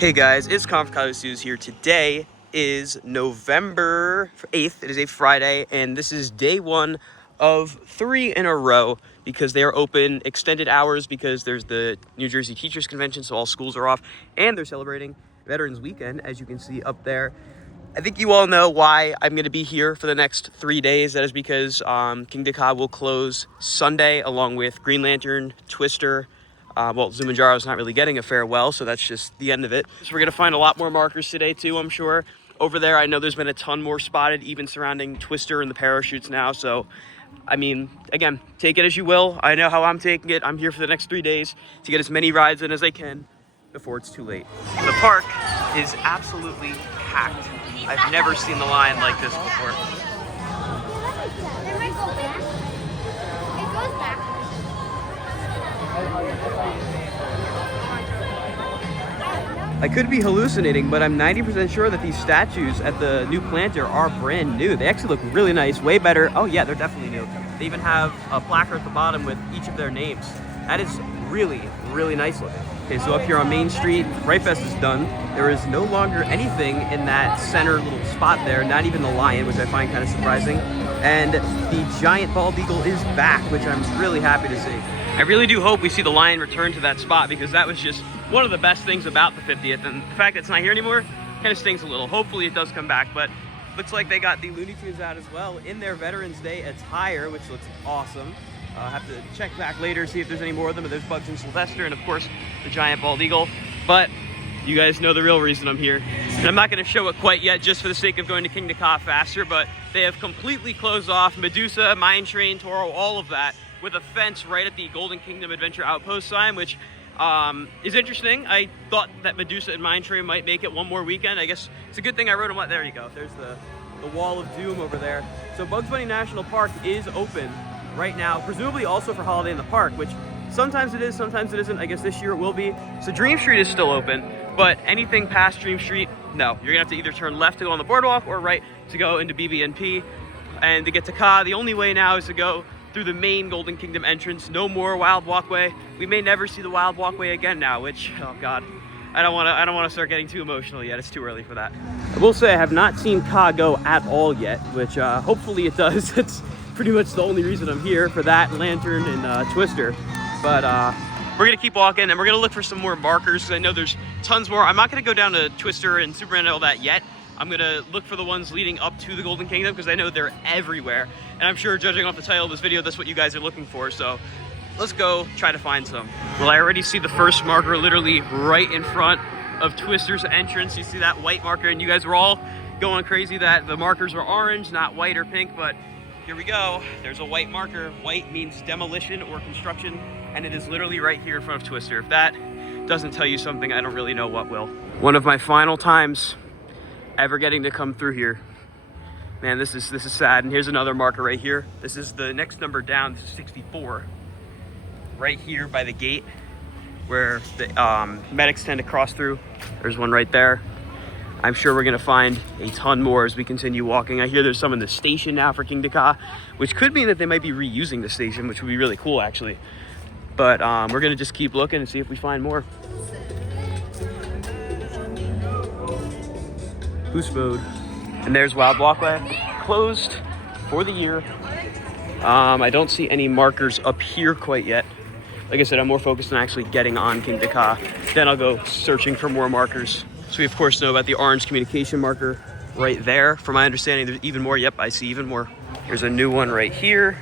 Hey guys, it's Suze here. Today is November 8th. It is a Friday, and this is day one of 3 in a row because they are open extended hours because there's the New Jersey Teachers Convention, so all schools are off, and they're celebrating Veterans Weekend, as you can see up there. I think you all know why I'm going to be here for the next 3 days. That is because Kingda Ka will close Sunday along with Green Lantern, Twister. Well, Zumanjaro is not really getting a farewell, so that's just the end of it. So we're going to find a lot more markers today too, I'm sure. Over there, I know there's been a ton more spotted, even surrounding Twister and the parachutes now. So, I mean, again, take it as you will. I know how I'm taking it. I'm here for the next 3 days to get as many rides in as I can before it's too late. The park is absolutely packed. I've never seen the line like this before. I could be hallucinating, but I'm 90% sure that these statues at the new planter are brand new. They actually look really nice, way better. Oh yeah, they're definitely new. They even have a placard at the bottom with each of their names. That is really, really nice looking. Okay, so up here on Main Street, Fright Fest is done. There is no longer anything in that center little spot there, not even the lion, which I find kind of surprising. And the giant bald eagle is back, which I'm really happy to see. I really do hope we see the lion return to that spot because that was just one of the best things about the 50th. And the fact that it's not here anymore kind of stings a little. Hopefully it does come back, but looks like they got the Looney Tunes out as well in their Veterans Day attire, which looks awesome. I'll have to check back later, see if there's any more of them, but there's Bugs and Sylvester, and of course, the giant bald eagle. But you guys know the real reason I'm here. And I'm not gonna show it quite yet, just for the sake of going to Kingda Ka faster, but they have completely closed off Medusa, Mine Train, Toro, all of that, with a fence right at the Golden Kingdom Adventure Outpost sign, which is interesting. I thought that Medusa and Mine Train might make it one more weekend. I guess it's a good thing I wrote them. There you go. There's the Wall of Doom over there. So Bugs Bunny National Park is open right now, presumably also for Holiday in the Park, which sometimes it is, sometimes it isn't. I guess this year it will be. So Dream Street is still open, but anything past Dream Street, no. You're gonna have to either turn left to go on the boardwalk or right to go into BB&P. And to get to Ka, the only way now is to go through the main Golden Kingdom entrance. No more Wild Walkway. We may never see the Wild Walkway again now, which, oh God, I don't want to start getting too emotional yet. It's too early for that. I will say I have not seen Ka go at all yet, which hopefully it does. It's pretty much the only reason I'm here, for that, Lantern, and Twister. But we're gonna keep walking and we're gonna look for some more markers because I know there's tons more. I'm not gonna go down to Twister and Superman and all that yet. I'm gonna look for the ones leading up to the Golden Kingdom because I know they're everywhere. And I'm sure, judging off the title of this video, that's what you guys are looking for. So let's go try to find some. Well, I already see the first marker literally right in front of Twister's entrance. You see that white marker, and you guys were all going crazy that the markers are orange, not white or pink, but here we go. There's a white marker. White means demolition or construction, and it is literally right here in front of Twister. If that doesn't tell you something, I don't really know what will. One of my final times ever getting to come through here. Man, this is sad. And here's another marker right here. This is the next number down. This is 64. Right here by the gate where the medics tend to cross through. There's one right there. I'm sure we're gonna find a ton more as we continue walking. I hear there's some in the station now for Kingda Ka, which could mean that they might be reusing the station, which would be really cool actually. But we're gonna just keep looking and see if we find more. Boost mode. And there's Wild Walkway, closed for the year. I don't see any markers up here quite yet. Like I said, I'm more focused on actually getting on Kingda Ka. Then I'll go searching for more markers. So we of course know about the orange communication marker right there. From my understanding, there's even more. Yep, I see even more. Here's a new one right here,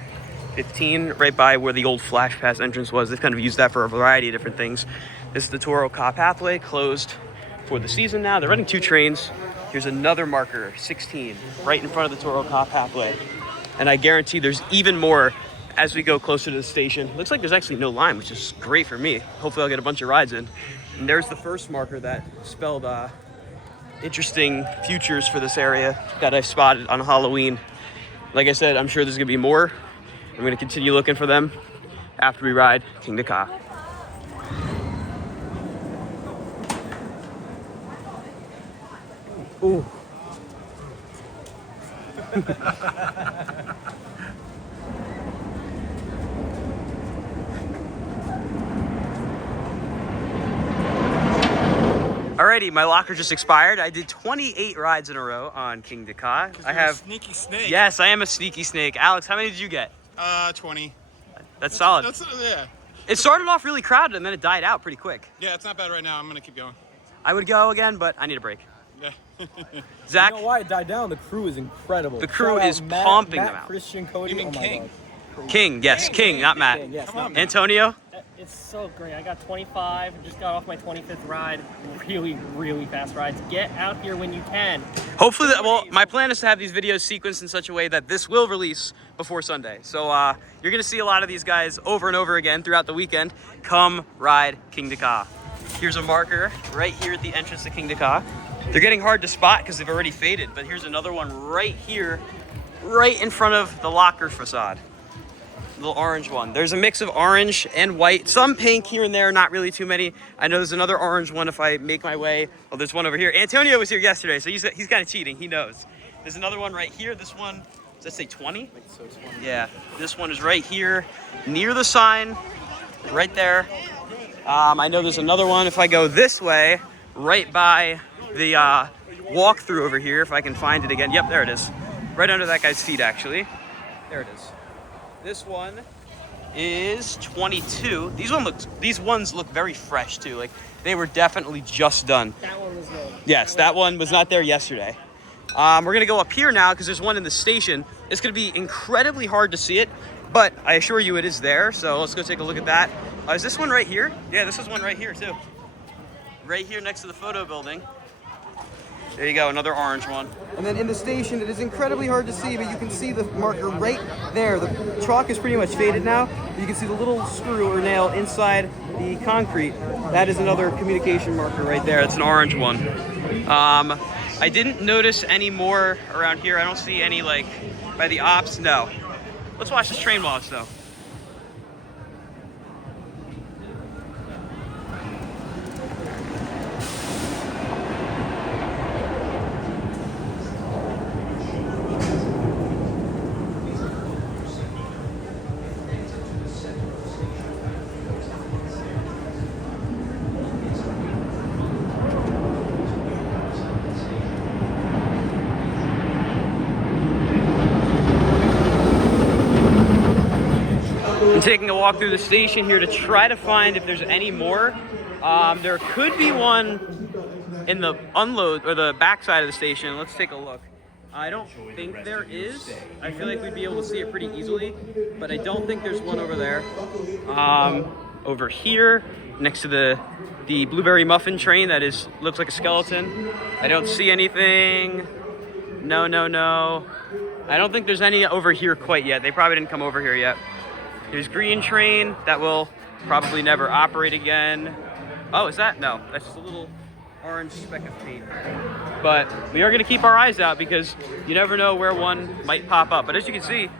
15, right by where the old Flash Pass entrance was. They've kind of used that for a variety of different things. This is the Toro Ka pathway, closed for the season now. They're running 2 trains. Here's another marker, 16, right in front of the Toro Ka pathway. And I guarantee there's even more as we go closer to the station. Looks like there's actually no line, which is great for me. Hopefully I'll get a bunch of rides in. And there's the first marker that spelled interesting futures for this area that I spotted on Halloween. Like I said, I'm sure there's gonna be more. I'm gonna continue looking for them after we ride Kingda Ka. Ooh. Alrighty, my locker just expired. I did 28 rides in a row on Kingda Ka. I have a sneaky snake. Yes, I am a sneaky snake. Alex, how many did you get? 20. That's solid. Yeah. It started off really crowded and then it died out pretty quick. Yeah, it's not bad right now. I'm gonna keep going. I would go again, but I need a break. Yeah. Zach? You know why it died down? The crew is incredible. The crew Shout is out Matt, pumping Matt, them out. Christian, Cody. You mean oh my King? God. King, yes, King, not Matt. King, yes, Come not on, Matt. Antonio? It's so great. I got 25, just got off my 25th ride. Really, really fast rides. Get out here when you can. Hopefully, well, my plan is to have these videos sequenced in such a way that this will release before Sunday. So you're gonna see a lot of these guys over and over again throughout the weekend. Come ride Kingda Ka. Here's a marker right here at the entrance to Kingda Ka. They're getting hard to spot because they've already faded, but here's another one right here, right in front of the locker facade. Little orange one. There's a mix of orange and white, some pink here and there, not really too many. I know there's another orange one if I make my way. Oh, there's one over here. Antonio was here yesterday, so he's kind of cheating. He knows. There's another one right here. This one, does that say 20? So 20. Yeah, this one is right here, near the sign, right there. I know there's another one if I go this way, right by the walkthrough over here, if I can find it again. Yep, there it is. Right under that guy's feet, actually. There it is. This one is 22. These ones look very fresh too. Like they were definitely just done. That one was good. Yes, that one was not there yesterday. We're gonna go up here now because there's one in the station. It's gonna be incredibly hard to see it, but I assure you it is there. So let's go take a look at that. Is this one right here? Yeah, this is one right here too. Right here next to the photo building. There you go, another orange one. And then in the station, it is incredibly hard to see, but you can see the marker right there. The chalk is pretty much faded now. You can see the little screw or nail inside the concrete. That is another communication marker right there. It's an orange one. I didn't notice any more around here. I don't see any like by the ops. No. Let's watch this train walk though. I'm taking a walk through the station here to try to find if there's any more. There could be one in the unload or the back side of the station. Let's take a look. I don't think there is. I feel like we'd be able to see it pretty easily, but I don't think there's one over there. Over here, next to the blueberry muffin train that looks like a skeleton. I don't see anything. No. I don't think there's any over here quite yet. They probably didn't come over here yet. There's green train that will probably never operate again. Oh, is that? No, that's just a little orange speck of paint. But we are gonna keep our eyes out because you never know where one might pop up. But as you can see,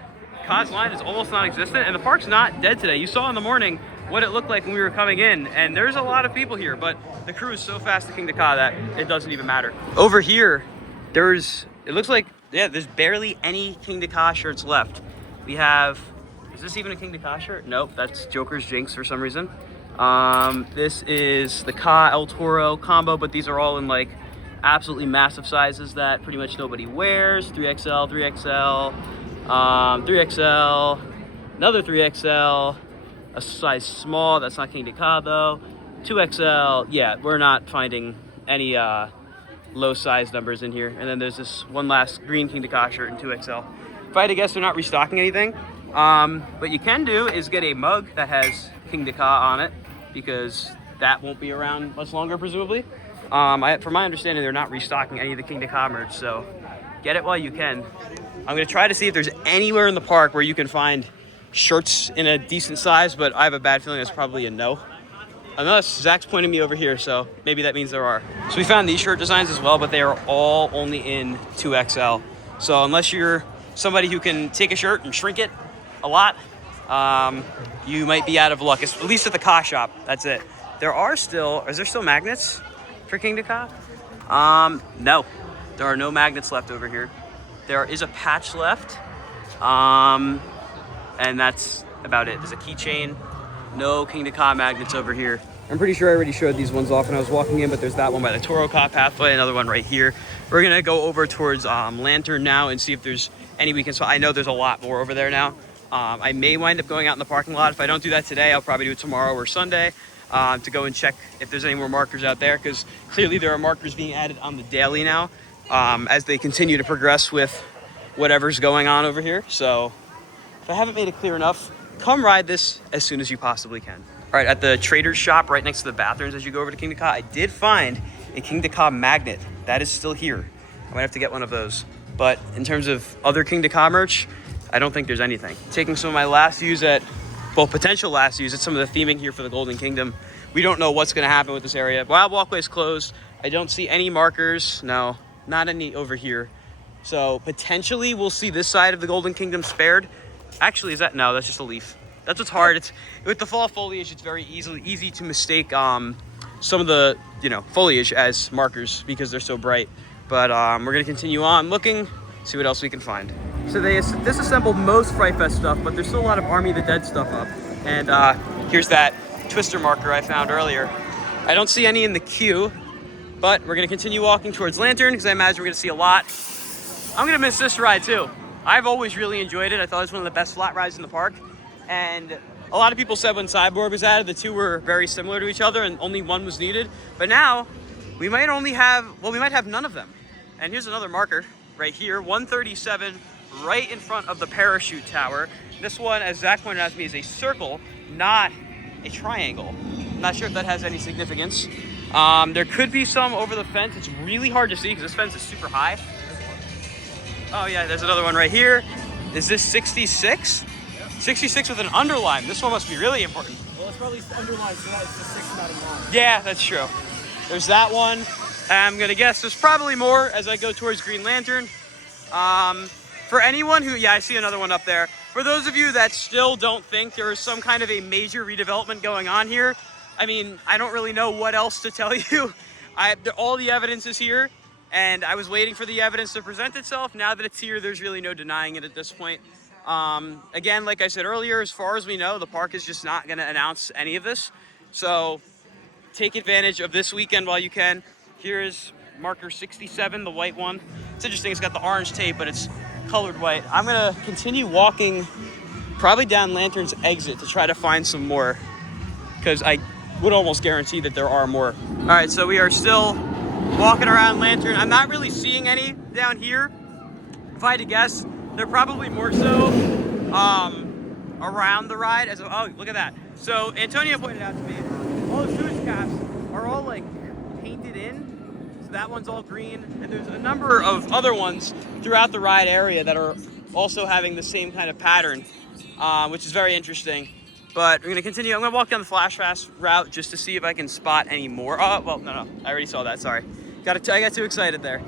Ka's line is almost non-existent and the park's not dead today. You saw in the morning what it looked like when we were coming in, and there's a lot of people here, but the crew is so fast to Kingda Ka that it doesn't even matter. Over here, it looks like, yeah, there's barely any Kingda Ka shirts left. We have, is this even a Kingda Ka shirt? Nope, that's Joker's Jinx for some reason. This is the Ka El Toro combo, but these are all in like absolutely massive sizes that pretty much nobody wears. 3XL, 3XL, 3XL, another 3XL, a size small, that's not Kingda Ka though. 2XL, yeah, we're not finding any low size numbers in here. And then there's this one last green Kingda Ka shirt in 2XL. If I had to guess, they're not restocking anything. What you can do is get a mug that has Kingda Ka on it, because that won't be around much longer, presumably. From my understanding, they're not restocking any of the Kingda Ka merch, so get it while you can. I'm gonna try to see if there's anywhere in the park where you can find shirts in a decent size, but I have a bad feeling that's probably a no. Unless Zach's pointing me over here, so maybe that means there are. So we found these shirt designs as well, but they are all only in 2XL. So unless you're somebody who can take a shirt and shrink it a lot, you might be out of luck, at least at the Ka shop. That's it. Is there still magnets for Kingda Ka? No, there are no magnets left over here. There is a patch left, and that's about it. There's a keychain, no Kingda Ka magnets over here. I'm pretty sure I already showed these ones off when I was walking in, but there's that one by the Toro Ka pathway, another one right here. We're gonna go over towards Lantern now and see if there's any we can spot. I know there's a lot more over there now. I may wind up going out in the parking lot. If I don't do that today, I'll probably do it tomorrow or Sunday to go and check if there's any more markers out there, because clearly there are markers being added on the daily now as they continue to progress with whatever's going on over here. So if I haven't made it clear enough, come ride this as soon as you possibly can. All right, at the trader's shop right next to the bathrooms as you go over to Kingda Ka, I did find a Kingda Ka magnet. That is still here. I might have to get one of those. But in terms of other Kingda Ka merch, I don't think there's anything. Taking some of my last views at, well, potential last views at some of the theming here for the Golden Kingdom. We don't know what's gonna happen with this area. Wild Walkway's closed. I don't see any markers. No, not any over here. So potentially we'll see this side of the Golden Kingdom spared. Actually, is that, no, that's just a leaf. That's what's hard. It's with the fall foliage, it's very easy to mistake some of the foliage as markers because they're so bright. But we're gonna continue on looking, see what else we can find. So they disassembled most Fright Fest stuff, but there's still a lot of Army of the Dead stuff up. And here's that twister marker I found earlier. I don't see any in the queue, but we're gonna continue walking towards Lantern because I imagine we're gonna see a lot. I'm gonna miss this ride too. I've always really enjoyed it. I thought it was one of the best flat rides in the park. And a lot of people said when Cyborg was added, the two were very similar to each other and only one was needed. But now we might only have, well, we might have none of them. And here's another marker right here, 137, right in front of the parachute tower. This one, as Zach pointed out to me, is a circle, not a triangle. I'm not sure if that has any significance. There could be some over the fence. It's really hard to see because this fence is super high. Oh yeah, there's another one right here. Is this 66? 66 with an underline. This one must be really important. Well, it's probably underlined, so that's the 6 not in line. Yeah, that's true. There's that one. I'm gonna guess there's probably more as I go towards Green Lantern. For anyone who, yeah, I see another one up there. For those of you that still don't think there is some kind of a major redevelopment going on here, I mean, I don't really know what else to tell you. All the evidence is here, and I was waiting for the evidence to present itself. Now that it's here, there's really no denying it at this point. Again, like I said earlier, as far as we know, the park is just not going to announce any of this. So take advantage of this weekend while you can. Here's marker 67, the white one. It's interesting, it's got the orange tape, but it's colored white. I'm going to continue walking probably down Lantern's exit to try to find some more, because I would almost guarantee that there are more. All right, so we are still walking around Lantern. I'm not really seeing any down here. If I had to guess, they're probably more so around the ride. Oh, look at that. So Antonio pointed out to me, all the sewage caps are all like painted in. So that one's all green. And there's a number of other ones throughout the ride area that are also having the same kind of pattern, which is very interesting. But we're gonna continue. I'm gonna walk down the Flash Fast route just to see if I can spot any more. Oh, well, no, I already saw that, sorry. I got too excited there.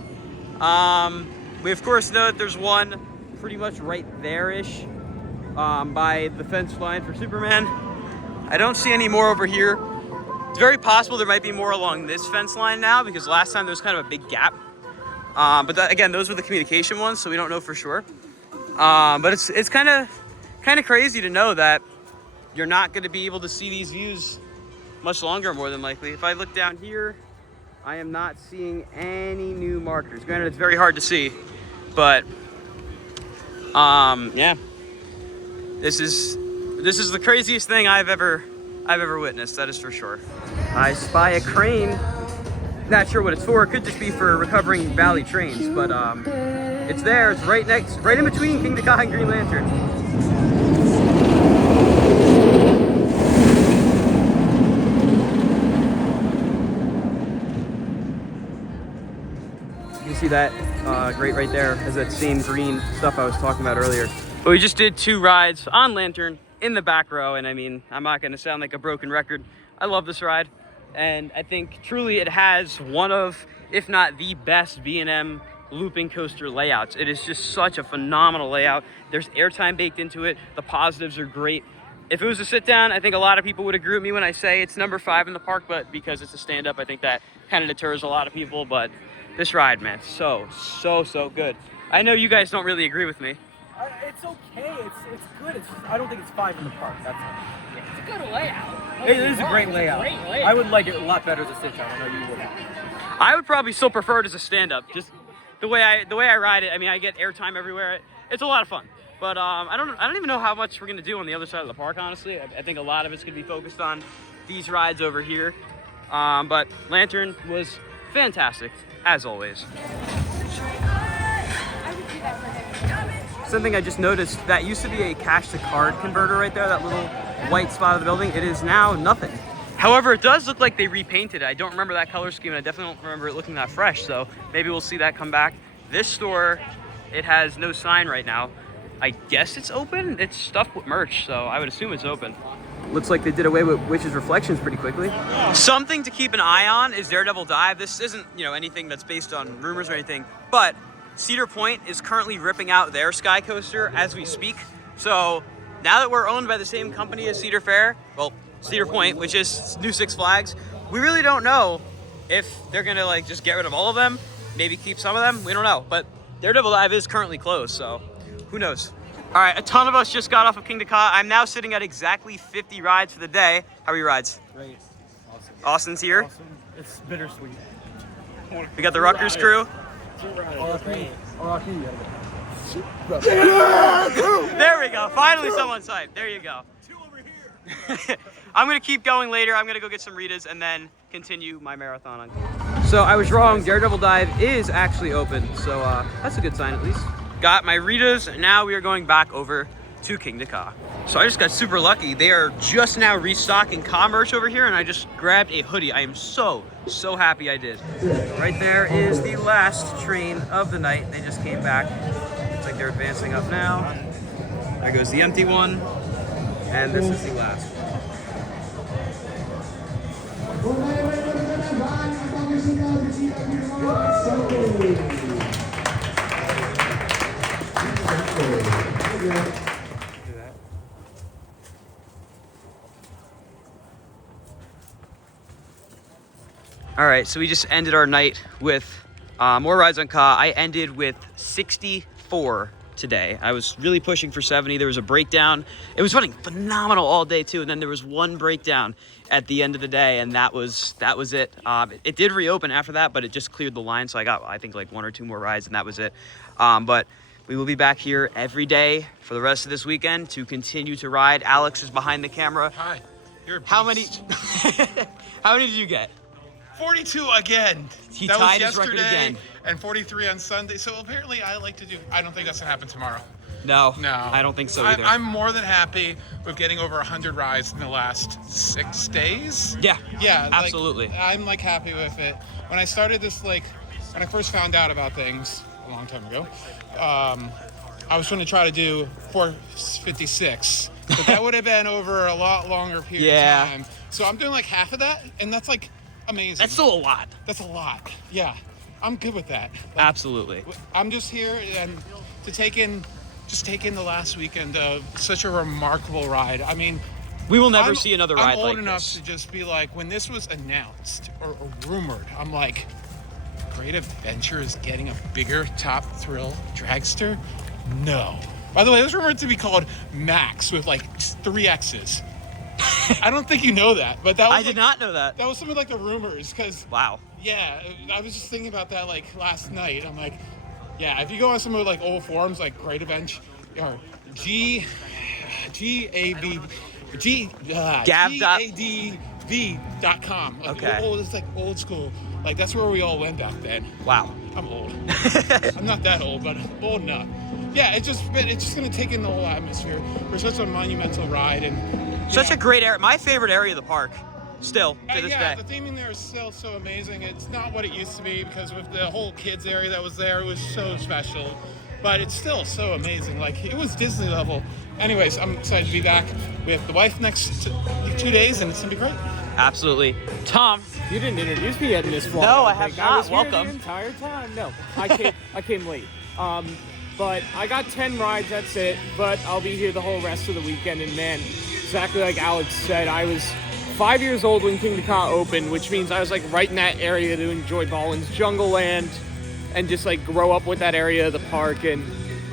We of course know that there's one pretty much right there-ish by the fence line for Superman. I don't see any more over here. It's very possible there might be more along this fence line now because last time there was kind of a big gap. But again, those were the communication ones, so we don't know for sure. But it's kind of crazy to know that you're not going to be able to see these views much longer, more than likely. If I look down here, I am not seeing any new markers. Granted, it's very hard to see, but yeah, this is the craziest thing I've ever witnessed, that is for sure. I spy a crane. Not sure what it's for. It could just be for recovering Valley trains, but it's there. It's right in between Kingda Ka and Green Lantern. You can see that grate right there as that same green stuff I was talking about earlier. But we just did 2 rides on Lantern in the back row, and I mean, I'm not going to sound like a broken record. I love this ride, and I think truly it has one of, if not the best B&M looping coaster layouts. It is just such a phenomenal layout. There's airtime baked into it. The positives are great. If it was a sit down, I think a lot of people would agree with me when I say it's number 5 in the park, but because it's a stand-up, I think that kind of deters a lot of people. But this ride, man, so good. I know you guys don't really agree with me. It's okay. It's good. It's just, I don't think it's 5 in the park. That's all. It's a good layout. It is a great layout. Great layout. I would like it a lot better as a sit-down. I know you would. I would probably still prefer it as a stand-up. Just the way I ride it. I mean, I get airtime everywhere. It's a lot of fun. But I don't even know how much we're gonna do on the other side of the park. Honestly, I think a lot of it's gonna be focused on these rides over here. But Lantern was fantastic as always. Something I just noticed, that used to be a cash to card converter right there, that little white spot of the building. It is now nothing. However, it does look like they repainted it. I don't remember that color scheme, and I definitely don't remember it looking that fresh, so maybe we'll see that come back. This store, it has no sign right now. I guess it's open. It's stuffed with merch, so I would assume it's open. Looks like they did away with Witch's Reflections pretty quickly. Something to keep an eye on is Daredevil Dive. This isn't, anything that's based on rumors or anything, but Cedar Point is currently ripping out their Sky Coaster as we speak. So now that we're owned by the same company as Cedar Fair, well, Cedar Point, which is new Six Flags, we really don't know if they're gonna just get rid of all of them, maybe keep some of them, we don't know. But Daredevil Dive is currently closed, so who knows? All right, a ton of us just got off of Kingda Ka. I'm now sitting at exactly 50 rides for the day. How are your rides? Great. Awesome. Austin's here. Awesome. It's bittersweet. We got the Rutgers crew. There we go. Finally someone's hyped. There you go. 2 over here. I'm going to keep going later. I'm going to go get some Ritas and then continue my marathon. So I was wrong. Daredevil Dive is actually open. So that's a good sign at least. Got my Ritas, and now we are going back over to Kingda Ka. So I just got super lucky. They are just now restocking Ka merch over here, and I just grabbed a hoodie. I am so happy I did. Right there is the last train of the night. They just came back. Looks like they're advancing up now. There goes the empty one, and this is the last one. All right, so we just ended our night with more rides on Ka. I ended with 64 today. I was really pushing for 70. There was a breakdown. It was running phenomenal all day too, and then there was one breakdown at the end of the day, and that was it. It did reopen after that, but it just cleared the line, so I got, I think, like 1 or 2 more rides, and that was it. But we will be back here every day for the rest of this weekend to continue to ride. Alex is behind the camera. Hi. You're a How beast. many? How many did you get? 42 again. He that tied was his record yesterday, again. and 43 on Sunday. So apparently I like to do, I don't think that's gonna happen tomorrow. No, No. I don't think so either. I'm more than happy with getting over 100 rides in the last 6 days. Yeah, Yeah. absolutely. I'm happy with it. When I started this, when I first found out about things a long time ago, I was going to try to do 456, but that would have been over a lot longer period of time. So I'm doing half of that, and that's amazing. That's still a lot. That's a lot. Yeah, I'm good with that. Absolutely. I'm just here and to take in the last weekend of such a remarkable ride. I mean, We will never see another ride I'm old like enough this. to just be when this was announced or rumored, I'm like, Great Adventure is getting a bigger Top Thrill dragster? No. By the way, it was rumored to be called Max with 3 X's. I don't think you know that, but that was I did not know that. That was some of the rumors, because Wow. yeah, I was just thinking about that last night. I'm like, yeah, if you go on some of old forums Great Adventure or GADV.com. Okay. It's old school. That's where we all went back then. Wow. I'm old. I'm not that old, but I'm old enough. Yeah, it's just gonna take in the whole atmosphere for such a monumental ride and Such a great area. My favorite area of the park, still, to this yeah, day. the theming there is still so amazing. It's not what it used to be because with the whole kids area that was there, it was so special. But it's still so amazing. It was Disney level. Anyways, I'm excited to be back with the wife next 2 days, and it's gonna be great. Absolutely. Tom. You didn't introduce me yet in this vlog. No, I have I was not. here Welcome. the entire time. No, I came late. But I got 10 rides, that's it. But I'll be here the whole rest of the weekend. And man, exactly like Alex said, I was 5 years old when Kingda Ka opened, which means I was right in that area to enjoy Ballin's Jungle Land and just grow up with that area of the park. And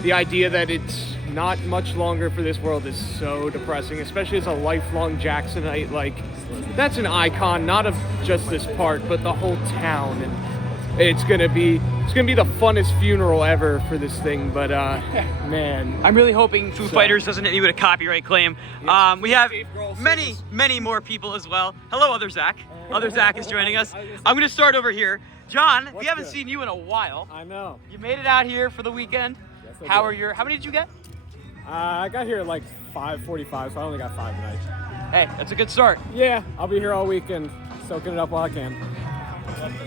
the idea that it's not much longer for this world is so depressing, especially as a lifelong Jacksonite. Like, that's an icon, not of just this park, but the whole town. And it's gonna be the funnest funeral ever for this thing. But man, I'm really hoping Foo Fighters doesn't hit me with a copyright claim. We have many more people as well. Hello, Other Zach. Other Zach is joining us. I'm gonna start over here. John, we haven't seen you in a while. I know. You made it out here for the weekend. Yes, How many did you get? I got here at like 5:45, so I only got 5 tonight. Hey, that's a good start. Yeah, I'll be here all weekend, soaking it up while I can.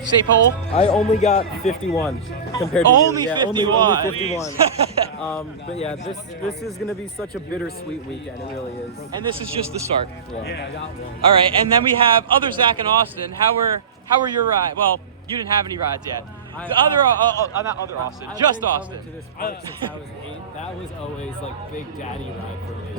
Safe hole. I only got 51 compared to Only you. Yeah, 51. Only 51. But yeah, this is gonna be such a bittersweet weekend. It really is. And this is just the start. Yeah. All right, and then we have Other Zach and Austin. How were your ride? Well, you didn't have any rides yet. Not other Austin, just Austin. I've been coming to this park since I was 8. That was always like Big Daddy ride for me.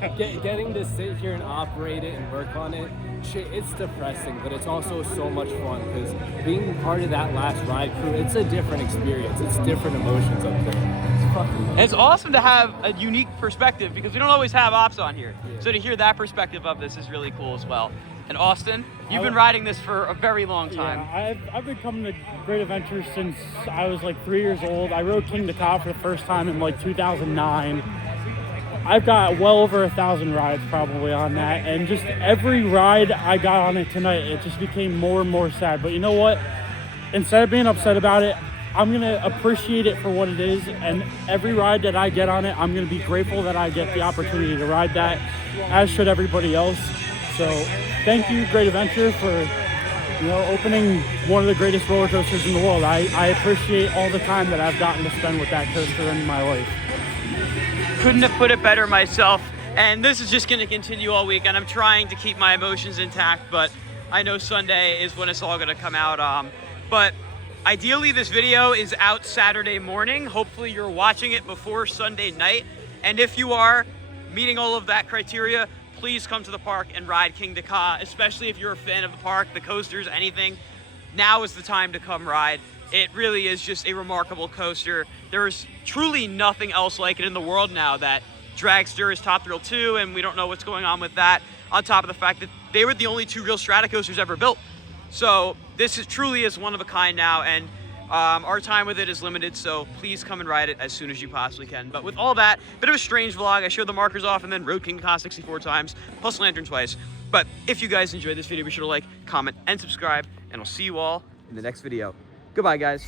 And just getting to sit here and operate it and work on it, it's depressing, but it's also so much fun because being part of that last ride crew, it's a different experience. It's different emotions up there. It's fucking. It's awesome to have a unique perspective because we don't always have ops on here. Yeah. So to hear that perspective of this is really cool as well. And Austin, you've been riding this for a very long time. Yeah, I've been coming to Great Adventures since I was like 3 years old. I rode Kingda Ka for the first time in like 2009. I've got well over 1,000 rides probably on that, and just every ride I got on it tonight, it just became more and more sad. But you know what? Instead of being upset about it, I'm gonna appreciate it for what it is, and every ride that I get on it, I'm gonna be grateful that I get the opportunity to ride that, as should everybody else. So thank you, Great Adventure, for opening one of the greatest roller coasters in the world. I appreciate all the time that I've gotten to spend with that coaster in my life. Couldn't have put it better myself. And this is just going to continue all week, and I'm trying to keep my emotions intact, but I know Sunday is when it's all going to come out. But ideally, this video is out Saturday morning. Hopefully, you're watching it before Sunday night. And if you are meeting all of that criteria, please come to the park and ride Kingda Ka, especially if you're a fan of the park, the coasters, anything. Now is the time to come ride. It really is just a remarkable coaster. There's truly nothing else like it in the world now. That Dragster is Top Thrill 2, and we don't know what's going on with that, on top of the fact that they were the only 2 real strata coasters ever built. So this truly is one of a kind now, and our time with it is limited, so please come and ride it as soon as you possibly can. But with all that, bit of a strange vlog. I showed the markers off and then rode Kingda Ka 64 times, plus Lantern twice. But if you guys enjoyed this video, be sure to like, comment, and subscribe, and I'll see you all in the next video. Goodbye, guys.